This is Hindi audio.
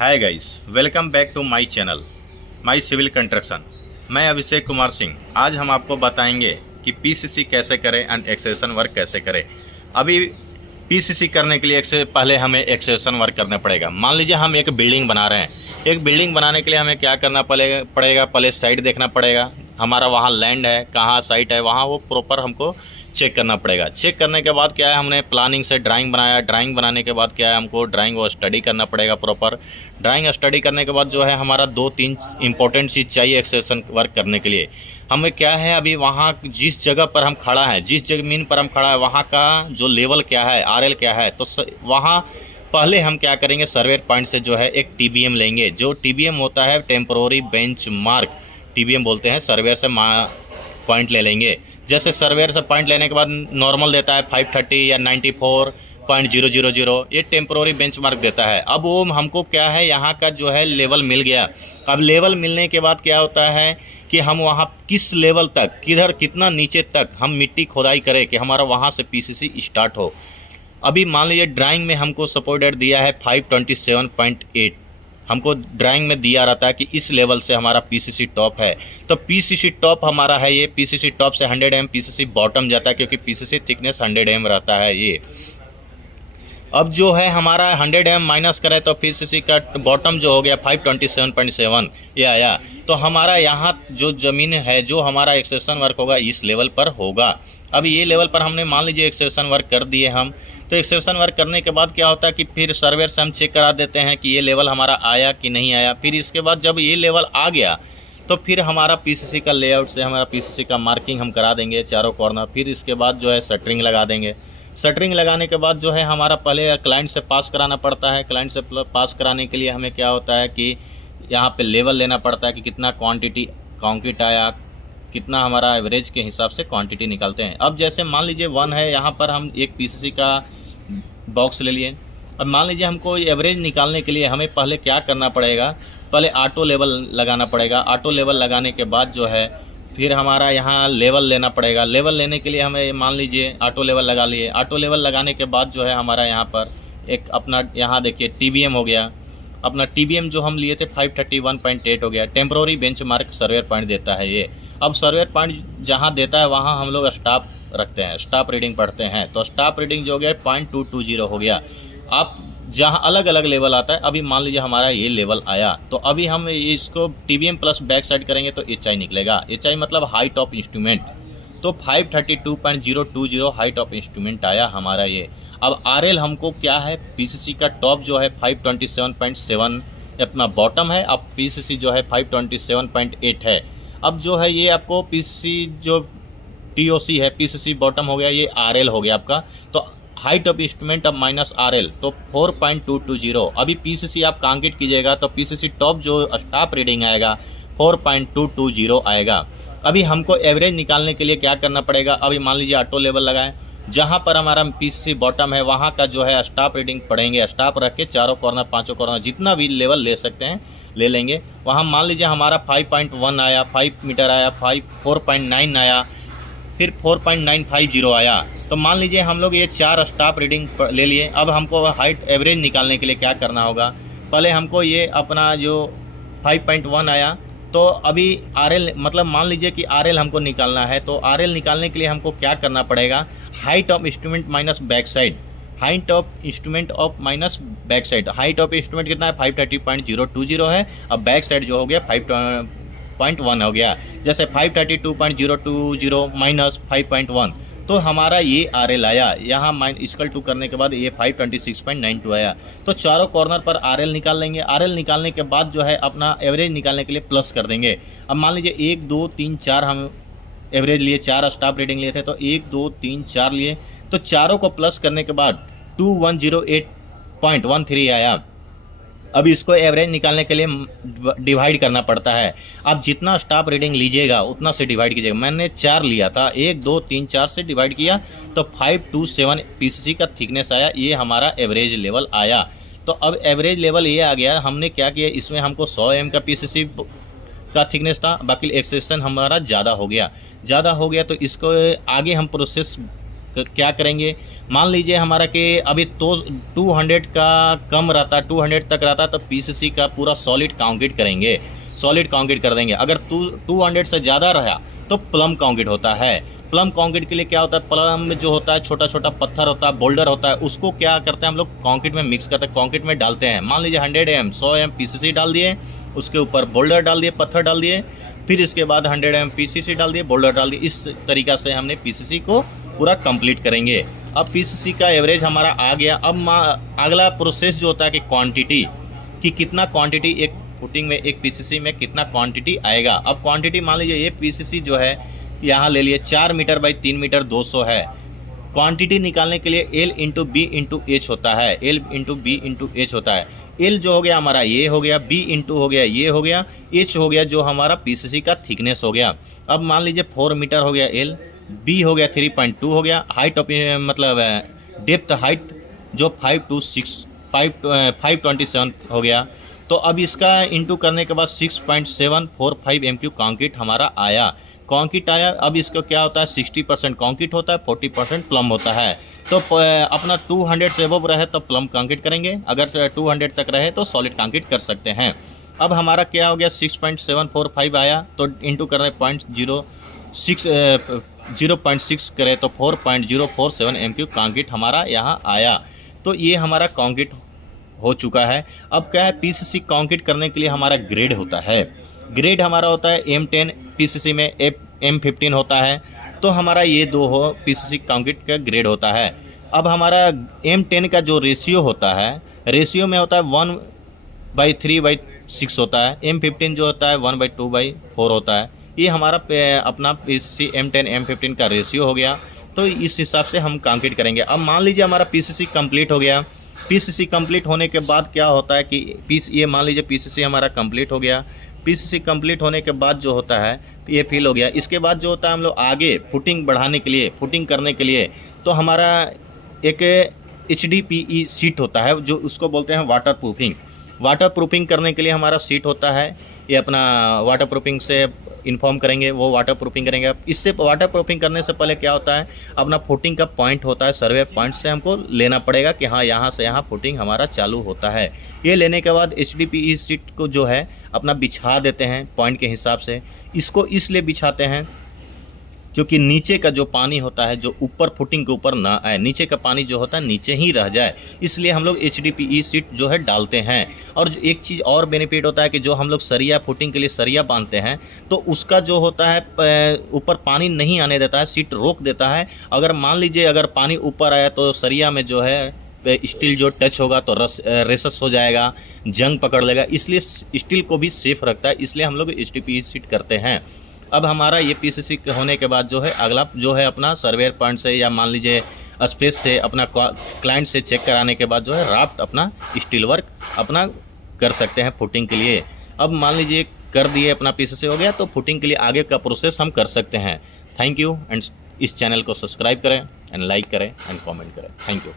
Hi guys, welcome back to my channel my civil construction. मैं अभिषेक कुमार सिंह। आज हम आपको बताएंगे कि पीसीसी कैसे करें एंड एक्सटेंशन वर्क कैसे करें। अभी पीसीसी करने के लिए पहले हमें एक्सटेंशन वर्क करना पड़ेगा। मान लीजिए हम एक बिल्डिंग बना रहे हैं। एक बिल्डिंग बनाने के लिए हमें क्या करना पड़ेगा, पहले साइट देखना पड़ेगा, हमारा वहाँ लैंड है, कहाँ साइट है, वहाँ वो प्रॉपर हमको चेक करना पड़ेगा। चेक करने के बाद क्या है, हमने प्लानिंग से ड्राइंग बनाया। ड्राइंग बनाने के बाद क्या है, हमको ड्राइंग को स्टडी करना पड़ेगा प्रॉपर। ड्राइंग स्टडी करने के बाद जो है हमारा 2-3 इंपॉर्टेंट चीज़ चाहिए एक्सटेंशन वर्क करने के लिए। हमें क्या है, अभी वहाँ जिस जगह पर हम खड़ा है, जिस ज़मीन पर हम खड़ा है, वहाँ का जो लेवल क्या है, आरएल क्या है, तो वहाँ पहले हम क्या करेंगे, सर्वे पॉइंट से जो है एक टीबीएम लेंगे। जो टीबीएम होता है टेम्पररी बेंच मार्क, टीबीएम बोलते हैं। सर्वेयर से पॉइंट ले लेंगे। जैसे सर्वेयर से पॉइंट लेने के बाद नॉर्मल देता है 530 या 94.000, ये टेम्पररी बेंचमार्क देता है। अब वो हमको क्या है, यहाँ का जो है लेवल मिल गया। अब लेवल मिलने के बाद क्या होता है कि हम वहाँ किस लेवल तक, किधर कितना नीचे तक हम मिट्टी खोदाई करें कि हमारा वहाँ से पीसीसी स्टार्ट हो। अभी मान लीजिए ड्राइंग में हमको सपोर्ट डेट दिया है 527.8, हमको ड्राइंग में दिया रहता है कि इस लेवल से हमारा पीसीसी टॉप है। तो पीसीसी टॉप हमारा है ये, पीसीसी टॉप से 100 mm पीसीसी बॉटम जाता है, क्योंकि पीसीसी थिकनेस 100 mm रहता है ये। अब जो है हमारा 100 mm माइनस करें तो पीसीसी का बॉटम जो हो गया 527.7 ये आया। तो हमारा यहाँ जो ज़मीन है, जो हमारा एक्सटेंशन वर्क होगा इस लेवल पर होगा। अब ये लेवल पर हमने मान लीजिए एक्सटेंशन वर्क कर दिए हम। तो एक्सटेंशन वर्क करने के बाद क्या होता है कि फिर सर्वेयर से हम चेक करा देते हैं कि ये लेवल हमारा आया कि नहीं आया। फिर इसके बाद जब ये लेवल आ गया तो फिर हमारा पीसीसी का लेआउट से हमारा पीसीसी का मार्किंग हम करा देंगे चारों कॉर्नर। फिर इसके बाद जो है शटरिंग लगा देंगे। शटरिंग लगाने के बाद जो है हमारा पहले क्लाइंट से पास कराना पड़ता है। क्लाइंट से पास कराने के लिए हमें क्या होता है कि यहाँ पे लेवल लेना पड़ता है कि कितना क्वांटिटी कंक्रीट आया, कितना हमारा एवरेज के हिसाब से क्वांटिटी निकालते हैं। अब जैसे मान लीजिए 1 है, यहाँ पर हम एक पीसीसी का बॉक्स ले लिए। अब मान लीजिए हमको एवरेज निकालने के लिए हमें पहले क्या करना पड़ेगा, पहले ऑटो लेवल लगाना पड़ेगा। ऑटो लेवल लगाने के बाद जो है फिर हमारा यहाँ लेवल लेना पड़ेगा। लेवल लेने के लिए हमें मान लीजिए ऑटो लेवल लगा लिए। ऑटो लेवल लगाने के बाद जो है हमारा यहाँ पर एक अपना यहाँ देखिए टीबीएम हो गया। अपना टीबीएम जो हम लिए थे 531.8 हो गया। टेम्पररी बेंचमार्क सर्वेयर पॉइंट देता है ये। अब सर्वेयर पॉइंट जहाँ देता है वहाँ हम लोग स्टाफ रखते हैं, स्टाफ रीडिंग पढ़ते हैं। तो स्टाफ रीडिंग जो हो गया 0.220 हो गया। अब जहाँ अलग अलग लेवल आता है, अभी मान लीजिए हमारा ये लेवल आया, तो अभी हम इसको टीबीएम प्लस बैक साइड करेंगे तो एचआई निकलेगा। एचआई मतलब हाइट ऑफ इंस्ट्रूमेंट। तो 532.020 हाइट ऑफ इंस्ट्रूमेंट आया हमारा ये। अब आरएल हमको क्या है, पीसीसी का टॉप जो है 527.7 अपना बॉटम है। अब पीसीसी जो है 527.8 है। अब जो है ये आपको पीसीसी जो टीओसी है, पीसीसी बॉटम हो गया, ये आरएल हो गया आपका। तो हाइट ऑफ इंस्ट्रूमेंट अब माइनस आरएल, तो 4.220। अभी पीसीसी आप कांकेट कीजिएगा तो पीसीसी टॉप जो स्टाफ रीडिंग आएगा 4.220 आएगा। अभी हमको एवरेज निकालने के लिए क्या करना पड़ेगा, अभी मान लीजिए ऑटो लेवल लगाएं। जहां पर हमारा पीसीसी बॉटम है वहां का जो है स्टाफ रीडिंग पढ़ेंगे। स्टाफ रख के चारों कॉर्नर, पांचों कॉर्नर, जितना भी लेवल ले सकते हैं ले लेंगे। वहां मान लीजिए हमारा 5.1 आया, 5 मीटर आया, 4.9 आया, फिर 4.950 आया। तो मान लीजिए हम लोग ये 4 स्टाफ रीडिंग ले लिए। अब हमको हाइट एवरेज निकालने के लिए क्या करना होगा, पहले हमको ये अपना जो 5.1 आया, तो अभी आरएल मतलब मान लीजिए कि आरएल हमको निकालना है। तो आरएल निकालने के लिए हमको क्या करना पड़ेगा, height of instrument minus back side. Height of instrument of minus back side. Height of instrument कितना है, 530.020 है। अब बैक साइड जो हो गया 5.1 हो गया। जैसे 532.020 माइनस 5.1, तो हमारा ये आरएल आया। यहाँ इक्वल टू करने के बाद ये 526.92 आया। तो चारों कॉर्नर पर आरएल निकाल लेंगे। आरएल निकालने के बाद जो है अपना एवरेज निकालने के लिए प्लस कर देंगे। अब मान लीजिए 1 2 3 4 हम एवरेज लिए, 4 स्टाफ रीडिंग लिए थे, तो 1 2 3 4 लिए। तो चारों को प्लस करने के बाद 2108.13 आया। अब इसको एवरेज निकालने के लिए डिवाइड करना पड़ता है। आप जितना स्टाफ रीडिंग लीजिएगा उतना से डिवाइड कीजिएगा। मैंने 4 लिया था, 1 2 3 4 से डिवाइड किया तो 527 पीसीसी का थिकनेस आया। ये हमारा एवरेज लेवल आया। तो अब एवरेज लेवल ये आ गया। हमने क्या किया, इसमें हमको 100 mm का पीसीसी का थिकनेस था, बाकी एक्सटेंशन हमारा ज़्यादा हो गया। तो इसको आगे हम प्रोसेस क्या करेंगे, मान लीजिए हमारा कि अभी तो 200 का कम रहता, 200 तक रहता, तो पीसीसी का पूरा सॉलिड कंक्रीट करेंगे, सॉलिड कंक्रीट कर देंगे। अगर 200 से ज़्यादा रहा तो प्लम कंक्रीट होता है। प्लम कंक्रीट के लिए क्या होता है, प्लम में जो होता है छोटा छोटा पत्थर होता है, बोल्डर होता है, उसको क्या करते हैं हम लोग कंक्रीट में मिक्स करते हैं, कंक्रीट में डालते हैं। मान लीजिए 100 mm 100 mm पीसीसी डाल दिए, उसके ऊपर बोल्डर डाल दिए, पत्थर डाल दिए, फिर इसके बाद 100 mm पीसीसी डाल दिए, बोल्डर डाल दिए। इस तरीक़ा से हमने पीसीसी को पूरा कंप्लीट करेंगे। अब पीसीसी का एवरेज हमारा आ गया। अब अगला प्रोसेस जो होता है कि क्वांटिटी, कि कितना क्वांटिटी एक फुटिंग में, एक पीसीसी में कितना क्वांटिटी आएगा। अब क्वांटिटी मान लीजिए ये पीसीसी जो है यहाँ ले लिए 4 मीटर बाई 3 मीटर 200 है। क्वांटिटी निकालने के लिए L into B into H होता है, L into B into H होता है। L जो हो गया हमारा ये हो गया, B इंटू हो गया ये हो गया, H हो गया जो हमारा पीसीसी का थिकनेस हो गया। अब मान लीजिए 4 मीटर हो गया L, B हो गया 3.2 हो गया, हाइट मतलब डेप्थ हाइट जो 527 हो गया। तो अब इसका इंटू करने के बाद 6.745 MQ कंक्रीट हमारा आया, कंक्रीट आया। अब इसका क्या होता है, 60% कंक्रीट होता है, 40% प्लम होता है। तो अपना 200 से अबव रहे तो प्लम कंक्रीट करेंगे, अगर 200 तक रहे तो सॉलिड कंक्रीट कर सकते हैं। अब हमारा क्या हो गया, 6.745 आया, तो इंटू करने 0.6 करें तो 4.047 MQ कंक्रीट हमारा यहाँ आया। तो ये हमारा कंक्रीट हो चुका है। अब क्या है, पीसीसी कंक्रीट करने के लिए हमारा ग्रेड होता है। ग्रेड हमारा होता है M10, पीसीसी में M15 होता है। तो हमारा ये दो हो पीसीसी कंक्रीट का ग्रेड होता है। अब हमारा M10 का जो रेशियो होता है, रेशियो में होता है 1/3/6 होता है। M15 जो होता है 1/2/4 होता है। ये हमारा अपना पीसीसी M10 M15 का रेशियो हो गया। तो इस हिसाब से हम कंक्रीट करेंगे। अब मान लीजिए हमारा पीसीसी कंप्लीट हो गया। पीसीसी कंप्लीट होने के बाद क्या होता है कि ये मान लीजिए पीसीसी हमारा कंप्लीट हो गया। पीसीसी कंप्लीट होने के बाद जो होता है ये फिल हो गया। इसके बाद जो होता है हम लोग आगे फुटिंग बढ़ाने के लिए, फुटिंग करने के लिए, तो हमारा एक HDPE सीट होता है जो उसको बोलते हैं वाटर प्रूफिंग। वाटर प्रूफिंग करने के लिए हमारा सीट होता है, ये अपना वाटर प्रूफिंग से इन्फॉर्म करेंगे, वो वाटर प्रूफिंग करेंगे। इससे वाटर प्रूफिंग करने से पहले क्या होता है, अपना फुटिंग का पॉइंट होता है, सर्वे पॉइंट से हमको लेना पड़ेगा कि हाँ यहाँ से यहाँ फुटिंग हमारा चालू होता है। ये लेने के बाद HDPE सीट को जो है अपना बिछा देते हैं पॉइंट के हिसाब से। इसको इसलिए बिछाते हैं क्योंकि नीचे का जो पानी होता है जो ऊपर फुटिंग के ऊपर ना आए, नीचे का पानी जो होता है नीचे ही रह जाए, इसलिए हम लोग HDPE सीट जो है डालते हैं। और जो एक चीज़ और बेनिफिट होता है कि जो हम लोग सरिया फुटिंग के लिए सरिया बांधते हैं तो उसका जो होता है ऊपर पानी नहीं आने देता है, सीट रोक देता है। अगर मान लीजिए अगर पानी ऊपर आया तो सरिया में जो है स्टील जो टच होगा तो रेसस हो जाएगा, जंग पकड़ लेगा, इसलिए स्टील को भी सेफ रखता है, इसलिए हम लोग HDPE सीट करते हैं। अब हमारा ये पीसीसी होने के बाद जो है अगला जो है अपना सर्वेयर पॉइंट से या मान लीजिए स्पेस से अपना क्लाइंट से चेक कराने के बाद जो है राफ्ट अपना स्टील वर्क अपना कर सकते हैं फुटिंग के लिए। अब मान लीजिए कर दिए, अपना पीसीसी हो गया, तो फुटिंग के लिए आगे का प्रोसेस हम कर सकते हैं। Thank you. एंड इस चैनल को सब्सक्राइब करें एंड लाइक करें एंड कमेंट करें। Thank you.